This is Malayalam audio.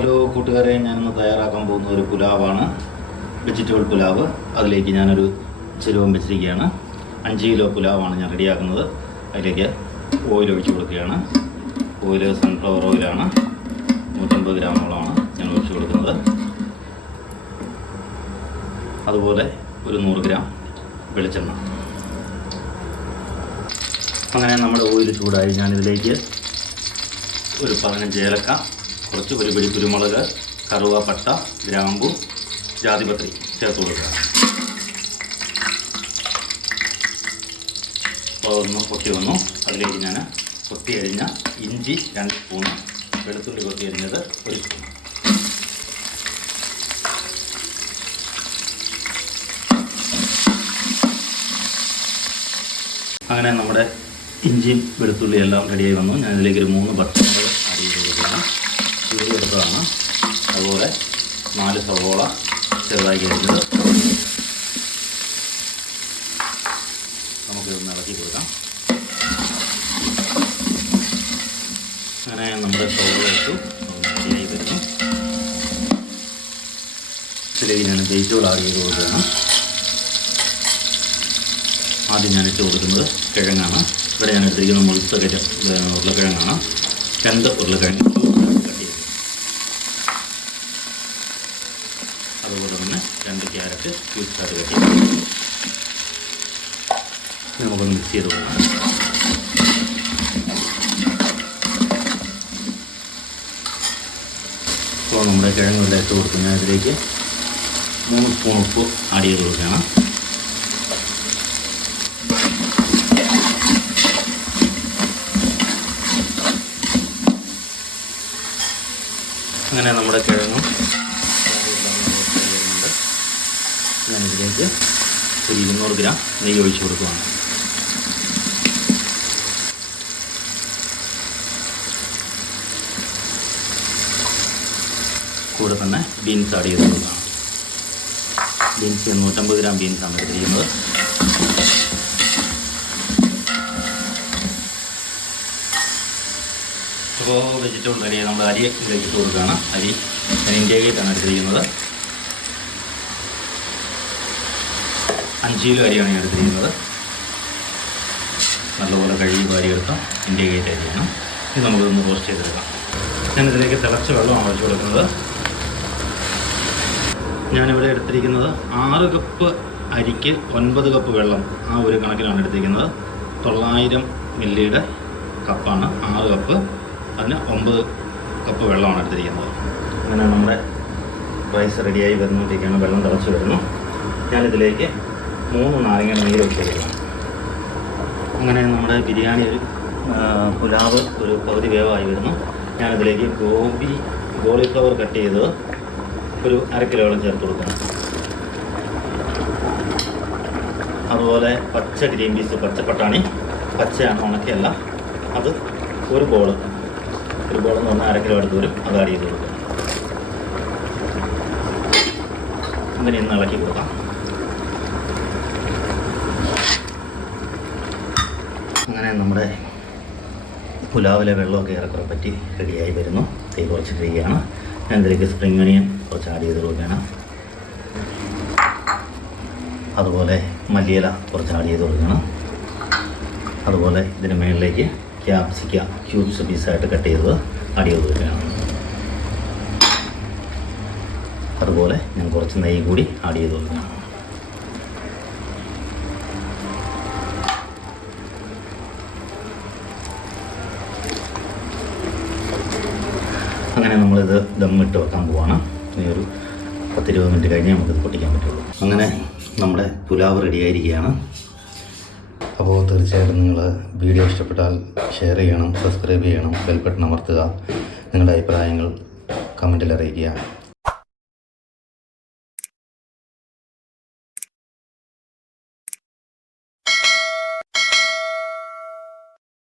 ഹലോ കൂട്ടുകാരെ, ഞാനിന്ന് തയ്യാറാക്കാൻ പോകുന്ന ഒരു പുലാവാണ്, വെജിറ്റബിൾ പുലാവ്. അതിലേക്ക് ഞാനൊരു ചിരവം വെച്ചിരിക്കുകയാണ്. 5 കിലോ പുലാവാണ് ഞാൻ റെഡിയാക്കുന്നത്. അതിലേക്ക് ഓയിൽ ഒഴിച്ച് കൊടുക്കുകയാണ്. ഓയിൽ സൺഫ്ലവർ ഓയിലാണ്, 150 ഗ്രാമോളമാണ് ഞാൻ ഒഴിച്ച് കൊടുക്കുന്നത്. അതുപോലെ ഒരു 100 ഗ്രാം വെളിച്ചെണ്ണ. അങ്ങനെ നമ്മുടെ ഓയിൽ ചൂടായി ഞാനിതിലേക്ക് ഒരു 15 ഏലക്ക, കുറച്ച് ഒരു പിടി കുരുമുളക്, കറുവപ്പട്ട, ഗ്രാമ്പു, ജാതിപത്രി ചേർത്ത് കൊടുക്കുക. അപ്പോൾ ഒന്ന് പൊട്ടി വന്നു. അതിലേക്ക് ഞാൻ കൊത്തി അരിഞ്ഞ ഇഞ്ചി 2 സ്പൂണ്, വെളുത്തുള്ളി കൊത്തി അരിഞ്ഞത് 1 സ്പൂൺ. അങ്ങനെ നമ്മുടെ ഇഞ്ചിയും വെളുത്തുള്ളിയും എല്ലാം റെഡിയായി വന്നു. ഞാനിതിലേക്ക് ഒരു 3 പച്ചമുളക് ആഡ് ചെയ്ത് കൊടുക്കുകയാണ്. ചൂടുകൊടുത്തതാണ്. അതുപോലെ 4 സവോള ചെറുതാക്കി അരിഞ്ഞത് നമുക്കിതൊന്ന് ഇളക്കി കൊടുക്കാം. അങ്ങനെ നമ്മുടെ സവോള ഇട്ടു റെഡിയായി വരുന്നു. ഇതിലേക്ക് ഞാൻ വെജിറ്റബിൾ ആഡ് ചെയ്ത് കൊടുക്കുകയാണ്. ആദ്യം ഞാൻ ഇട്ട് കൊടുക്കുന്നത് കിഴങ്ങാണ്. ഇവിടെ ഞാൻ എടുത്തിരിക്കുന്നത് മുഴുത്ത ഉരുളക്കിഴങ്ങാണ്. 2 ഉരുളക്കിഴങ്ങ് കട്ട് ചെയ്ത്, അതുപോലെ തന്നെ 2 ക്യാരറ്റ് ക്യൂബ്സായിട്ട് കട്ട് ചെയ്ത് നമുക്കൊന്ന് മിക്സ് ചെയ്ത് കൊടുക്കാം. അപ്പോൾ നമ്മുടെ കിഴങ്ങെല്ലാം ഇട്ട് കൊടുത്ത് ഞാൻ ഇതിലേക്ക് 3 സ്പൂൺ ഉപ്പ് ആഡ് ചെയ്ത് കൊടുക്കുകയാണ്. അങ്ങനെ നമ്മുടെ കിഴങ്ങും ഞാനിതിലേക്ക് ഒരു 200 ഗ്രാം നെയ്യ് ഒഴിച്ച് കൊടുക്കുകയാണ്. കൂടെ തന്നെ ബീൻസ് ആഡ് ചെയ്ത് കൊടുക്കുകയാണ്. ബീൻസ് 150 ഗ്രാം ബീൻസാണ് എടുത്തിരിക്കുന്നത്. അപ്പോൾ വെജിറ്റബിൾ റെഡി, നമ്മൾ അരി ഇതിലേക്ക് ഇട്ട് കൊടുക്കുകയാണ്. അരി ഞാൻ ഇന്ത്യ ഗേറ്റാണ് എടുത്തിരിക്കുന്നത്. 5 കിലോ അരിയാണ് ഞാൻ എടുത്തിരിക്കുന്നത്. നല്ലപോലെ കഴുകി വാരിയെടുത്ത ഇന്ത്യ ഗേറ്റ് അരിയാണ്. ഇത് നമുക്കൊന്ന് റോസ്റ്റ് ചെയ്തെടുക്കാം. ഞാനിതിലേക്ക് തിളച്ച വെള്ളമാണ് ഒഴിച്ച് കൊടുക്കുന്നത്. ഞാനിവിടെ എടുത്തിരിക്കുന്നത് 6 കപ്പ് അരിക്ക് 9 കപ്പ് വെള്ളം, ആ ഒരു കണക്കിലാണ് എടുത്തിരിക്കുന്നത്. 900 മില്ലിയുടെ കപ്പാണ് 6 കപ്പ്, അതിന് 9 കപ്പ് വെള്ളമാണ് എടുത്തിരിക്കുന്നത്. അങ്ങനെ നമ്മുടെ റൈസ് റെഡിയായി വരുന്നതിലേക്കാണ്, വെള്ളം തിളച്ച് വരുന്നു. ഞാനിതിലേക്ക് 3 നാരങ്ങയുടെ നീര് ഒഴിച്ച് കൊടുക്കണം. അങ്ങനെ നമ്മുടെ ബിരിയാണി പുലാവ് ഒരു പകുതി വേവായി വരുന്നു. ഞാനിതിലേക്ക് കോളിഫ്ലവർ കട്ട് ചെയ്തത് ഒരു 1/2 കിലോളം ചേർത്ത് കൊടുക്കണം. അതുപോലെ പച്ച ഗ്രീൻ പീസ്, പച്ചപ്പട്ടാണി, പച്ചയാണ്, ഉണക്കിയല്ല, അത് ഒരു ബോളെന്ന് പറഞ്ഞാൽ 1/2 കിലോ എടുത്ത് വരും, അത് ആഡ് ചെയ്ത് കൊടുക്കുക. ഇതിനെ ഇന്ന് ഇളക്കി കൊടുക്കാം. അങ്ങനെ നമ്മുടെ പുലാവിലെ വെള്ളമൊക്കെ ഏറെക്കുറെ പറ്റി റെഡിയായി വരുന്നു. തീ കുറച്ചിട്ടിരിക്കുകയാണ്. ഞാൻ ഇതിലേക്ക് സ്പ്രിംഗ് ഒനിയൻ കുറച്ച് ആഡ് ചെയ്ത് കൊടുക്കുകയാണ്. അതുപോലെ മല്ലിയില കുറച്ച് ആഡ് ചെയ്ത് കൊടുക്കണം. അതുപോലെ ഇതിന് മുകളിലേക്ക് ക്യാപ്സിക്ക ക്യൂബ്സ് പീസായിട്ട് കട്ട് ചെയ്തത് ആഡ് ചെയ്ത് കൊടുക്കുകയാണ്. അതുപോലെ ഞാൻ കുറച്ച് നെയ്യ് കൂടി ആഡ് ചെയ്ത് കൊടുക്കണം. അങ്ങനെ നമ്മളിത് ദമ്മിട്ട് വെക്കാൻ പോവാണ്. ഇനി ഒരു 10-20 മിനിറ്റ് കഴിഞ്ഞ് നമുക്കിത് പൊട്ടിക്കാൻ പറ്റുള്ളൂ. അങ്ങനെ നമ്മുടെ പുലാവ് റെഡിയായിരിക്കുകയാണ്. അപ്പോൾ തീർച്ചയായിട്ടും നിങ്ങൾ വീഡിയോ ഇഷ്ടപ്പെട്ടാൽ ഷെയർ ചെയ്യണം, സബ്സ്ക്രൈബ് ചെയ്യണം, ബെൽ ബട്ടൺ അമർത്തുക, നിങ്ങളുടെ അഭിപ്രായങ്ങൾ കമൻറ്റിൽ അറിയിക്കുക.